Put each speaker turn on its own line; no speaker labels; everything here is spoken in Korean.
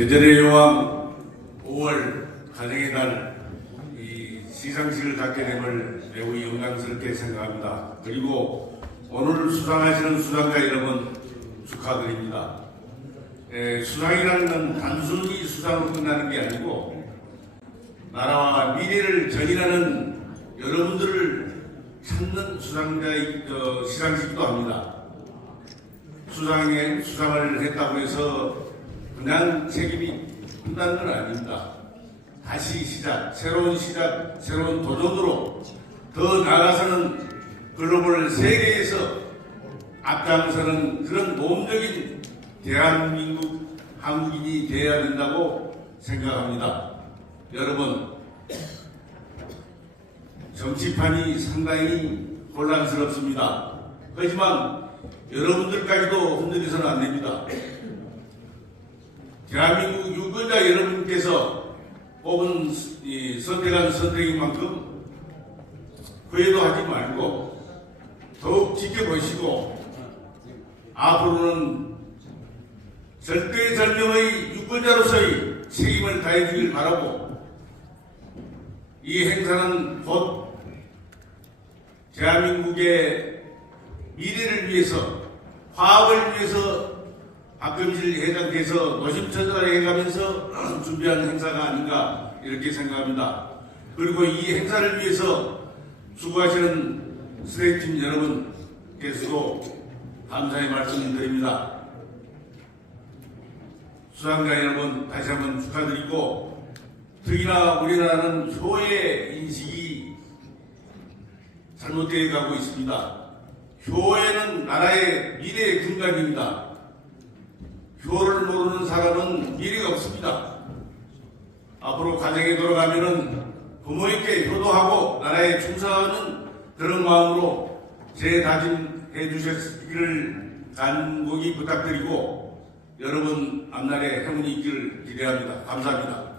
계절의 여왕 5월 가정의 날 이 시상식을 갖게 됨을 매우 영광스럽게 생각합니다. 그리고 오늘 수상하시는 수상자 여러분 축하드립니다. 에, 수상이라는 건 단순히 수상으로 끝나는 게 아니고 나라와 미래를 전인하는 여러분들을 찾는 수상자의 어, 시상식도 합니다. 수상에 수상을 했다고 해서 그냥 책임이 끝나는 건 아닙니다. 다시 시작, 새로운 시작, 새로운 도전으로 더 나아가서는 글로벌 세계에서 앞장서는 그런 모험적인 대한민국 한국인이 되어야 된다고 생각합니다. 여러분, 정치판이 상당히 혼란스럽습니다. 하지만 여러분들까지도 흔들리서는 안 됩니다. 대한민국 유권자 여러분께서 뽑은 이 선택한 선택인 만큼 후회도 하지 말고 더욱 지켜보시고 앞으로는 절대절명의 유권자로서의 책임을 다해주길 바라고 이 행사는 곧 대한민국의 미래를 위해서 화합을 위해서 박금실 회장께서 노심천사를 해가면서 준비한 행사가 아닌가 이렇게 생각합니다. 그리고 이 행사를 위해서 수고하시는 스테이팀 여러분께서도 감사의 말씀드립니다. 수상자 여러분 다시 한번 축하드리고 특히나 우리나라는 효의 인식이 잘못되어 가고 있습니다. 효에는 나라의 미래의 근간입니다. 교를 모르는 사람은 일이 없습니다. 앞으로 가정에 돌아가면 부모님께 효도하고 나라에 충성하는 그런 마음으로 재다짐해 주셨기를 간곡히 부탁드리고 여러분 앞날에 행운이 있기를 기대합니다. 감사합니다.